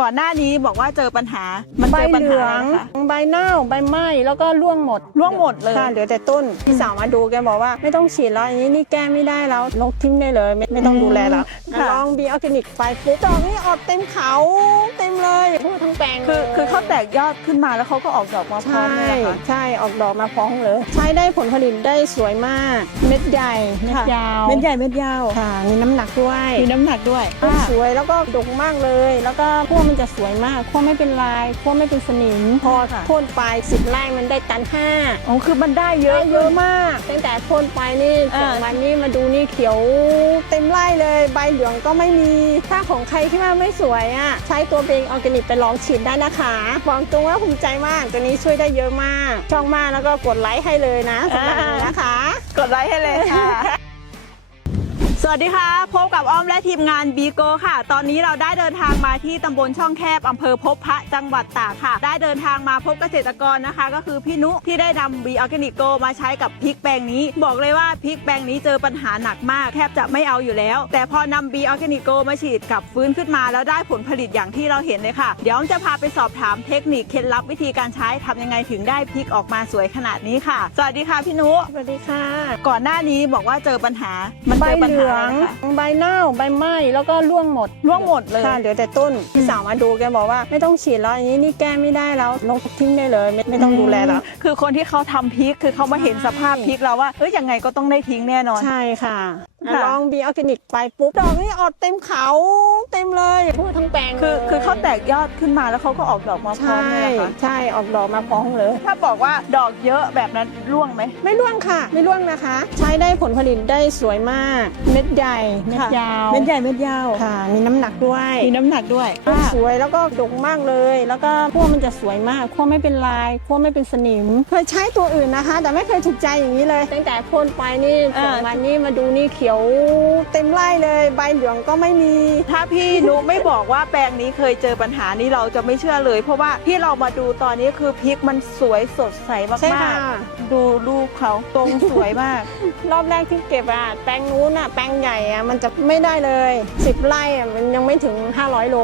ก่อนหน้านี้บอกว่าเจอปัญหา มันใบเจอปัญเหลืหาออะไรงนะคะ ใบเน่าใบไหม้แล้วก็ร่วงหมดร่วงหมดเลย ค่ะเหลือแต่ต้นพี่สาวมาดูแกบอกว่าไม่ต้องฉีดแล้วอย่างนี้นี่แก้ไม่ได้แล้วลกทิ้งได้เลยไม่ไม่ต้องดูแลแล้วค่ะ ลองบีออร์แกนิกไปปุ๊บดอกนี่ออกเต็มเขาเต็มเลยพูดทั้งแปลงคือลยคือ เขาแตกยอดขึ้นมาแล้วเขาก็ออกดอกมาพร้อมใช่ เลยเหรอคะ ใช่ ออกดอกมาพร้อมเลย ใช้ได้ผลผลิตได้สวยมาก เม็ดใหญ่เม็ดค่ะยาวเม็ดใหญ่เม็ดยาวค่ะ มีน้ำหนักด้วยมีน้ำหนักด้วยลูกสวยแล้วก็ดกมากเลย แล้วก็พวกมันจะสวยมากพวกไม่เป็นลายพวกไม่เป็นสนิม พอค่ะพ่นไปสิบไร่มันได้ตันห้าอ๋อคือมันได้เยเยอะอะเยอะมาก ตั้งแต่พ่นไปนี่อ่าสองวันนี้มาดูนี่เขียว เต็มไร่เลย ใบเหลืองก็ไม่มี ถ้าของใครที่ว่าไม่สวยอะ ใช้ตัวเบงออร์แกนิกไปลองฉีดได้นะคะบอกตรงว่าภูมิใจมากตัวนี้ช่วยได้เยอะมาก ช่องมากแล้วก็กดไลค์ให้เลยนะสำหรับหนูนะคะ กดไลค์ให้เลยค่ะ วัสดีค่ะ พบกับอ้อมและทีมงานบีโกค่ะ ตอนนี้เราได้เดินทางมาที่ตำบลช่องแคบอำเภอพบพระจังหวัดตากค่ะ ได้เดินทางมาพบเกษตรกรนะคะ ก็คือพี่นุที่ได้นำบีออร์แกนิกโกมาใช้กับพริกแปลงนี้ บอกเลยว่าพริกแปลงนี้เจอปัญหาหนักมากแทบจะไม่เอาอยู่แล้ว แต่พอนำบีออร์แกนิกโกมาฉีดกับฟื้นขึ้นมาแล้วได้ผลผลิตอย่างที่เราเห็นเลยค่ะ เดี๋ยวอ้อมจะพาไปสอบถามเทคนิคเคล็ดลับวิธีการใช้ทำยังไงถึงได้พริกออกมาสวยขนาดนี้ค่ะ สวัสดีค่ะพี่นุสวัสดีค่ะ ก่อนหน้านี้บอกว่าเจอปัญหามันใบเจอปัญเหลืหาออะไรงนะคะใบเน่าใบไหม้แล้วก็ร่วงหมดร่วงหมดเลยค่ะเหลือแต่ต้นพี่สาวมาดูแกบอกว่าไม่ต้องฉีดแล้วอย่างนี้นี่แก้ไม่ได้แล้วลงทิ้งได้เลยไม่ไม่ต้องดูแลแล้ว คือคนที่เขาทำพริกคือเขามาเห็นสภาพพริกแล้วว่าเอ้ยยังไงก็ต้องได้ทิ้งแน่นอน ใช่ค่ะ ค่ะ ลองบีออร์แกนิกไปปุ๊บดอกนี่ออกเต็มเขาเต็มเลยพูดทั้งแปลงคือลยคือเขาแตกยอดขึ้นมาแล้วเขาก็ออกดอกมาพร้อใช่มเลยเหรอคะใช่ออกดอกมาพร้อมเลย ถ้าบอกว่าดอกเยอะแบบนั้นร่วงไหม ไม่ร่วงค่ะ ไม่ร่วงนะคะ ใช้ได้ผลผลิตได้สวยมาก เม็ดใหญ่เม็ดค่ะ ยาวเม็ดใหญ่เม็ดยาวค่ะ มีน้ำหนักด้วยมีน้ำหนักด้วยลูกสวยแล้วก็ดกมากเลย แล้วก็พวกมันจะสวยมากพวกไม่เป็นลายพวกไม่เป็นสนิม เคยใช้ตัวอื่นนะคะ แต่ไม่เคยถูกใจอย่างนี้เลย ตั้งแต่พ่นไปนี่อ่าสองวันนี้มาดูนี่เขียวเต็มไร่เลยใบเหลืองก็ไม่มี ถ้าพี่นุไม่บอกว่าแปลงนี้เคยเจอปัญหานี้เราจะไม่เชื่อเลย เพราะว่าที่เรามาดูตอนนี้คือพริกมันสวยสดใสใช่มากค่ะ ๆดูรูปเขาตรงสวยมาก รอบแรกที่เก็บอะแปลงนู้นอะแปลงใหญ่อะมันจะไม่ได้เลย 10 ไร่อะมันยังไม่ถึง 500 โล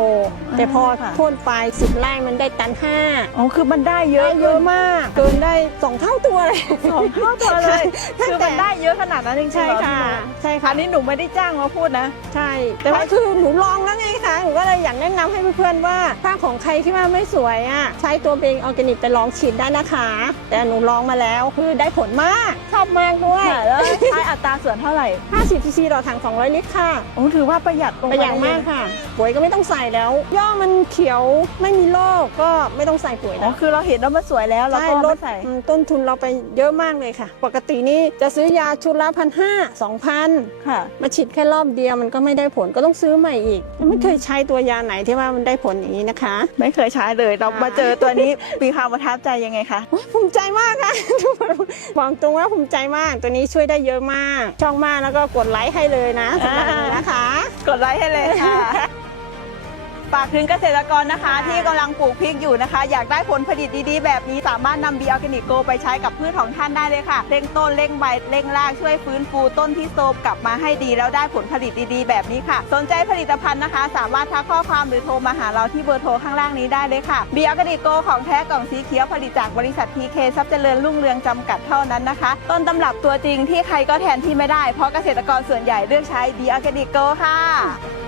แต่พอค่ะ พ่นไป 10 ไร่มันได้ตันห้าอ๋อคือมันได้เยเยอะอะเยอะมาก เกินได้สองเท่าตัวเลย สองเท่าตัวเลยใช่คือมันได้เยอะขนาดนั้นจริงๆใช่เหรอค่ะพี่นุใช่อัค่ะนนี้หนูไม่ได้จ้างมาพูดนะ ใช่ แต่ว่าคือหนูลองแล้วไงคะหนูก็เลยอยากแนะนำให้เพื่อนๆว่าถ้าของใครที่ว่าไม่สวยอะใช้ตัวเบงออร์แกนิกไปลองฉีดได้นะคะ แต่หนูลองมาแล้วคือได้ผลมากชอบมากด้วยค่ะแล้วใช้อัตราส่วนเท่าไหร่ 50ซีซีต่อถัง200 ลิตรค่ะโอ้ถือว่าประหยัดลงประหยัดเลมากค่ะปุ๋ยก็ไม่ต้องใส่แล้ว ย่อมันเขียวไม่มีโรคก็ไม่ต้องใส่ปุ๋ยอ๋แล้อวคือเราเห็นแล้วมันสวยแล้วเราใช่ก็ลไม่ดใส่อืมต้นทุนเราไปเยอะมากเลยค่ะ ปกตินี่จะซื้อยาชุดละพันห้าสองพันค่ะ มาฉีดแค่รอบเดียวมันก็ไม่ได้ผลก็ต้องซื้อใหม่อีกยังไม่เคยใช้ตัวยาไหนที่ว่ามันได้ผลอย่างนี้นะคะ ไม่เคยใช้เลย เรามาเจอตัวนี้ มีความประทับใจยังไงคะโอ๊ยภูมิใจมากค่ะบอกตรงว่าภูมิใจมาก ตัวนี้ช่วยได้เยอะมาก ช่องมากแล้วก็กดไลค์ให้เลยนะสำหรับหนูนะคะ กดไลค์ให้เลยค่ะ ฝากถึงเกษตรกรนะคะ ที่กำลังปลูกพริกอยู่นะคะ อยากได้ผลผลิตดีๆ แบบนี้สามารถนำบีออร์แกนิกโกไปใช้กับพืชของท่านได้เลยค่ะเร่งต้นเร่งใบเร่งรากช่วยฟื้นฟูต้นที่โทรมกลับมาให้ดีแล้วได้ผลผลิตดีๆ แบบนี้ค่ะ สนใจผลิตภัณฑ์นะคะ สามารถทักข้อความหรือโทรมาหาเราที่เบอร์โทรข้างล่างนี้ได้เลยค่ะบีออร์แกนิกโกของแท้กล่องสีเขียวผลิตจากบริษัทพีเคทรัพย์เจริญรุ่งเรืองจำกัดเท่านั้นนะคะ ต้นตำรับตัวจริงที่ใครก็แทนที่ไม่ได้เพราะเกษตรกรส่วนใหญ่เลือกใช้บีออร์แกนิกโกค่ะ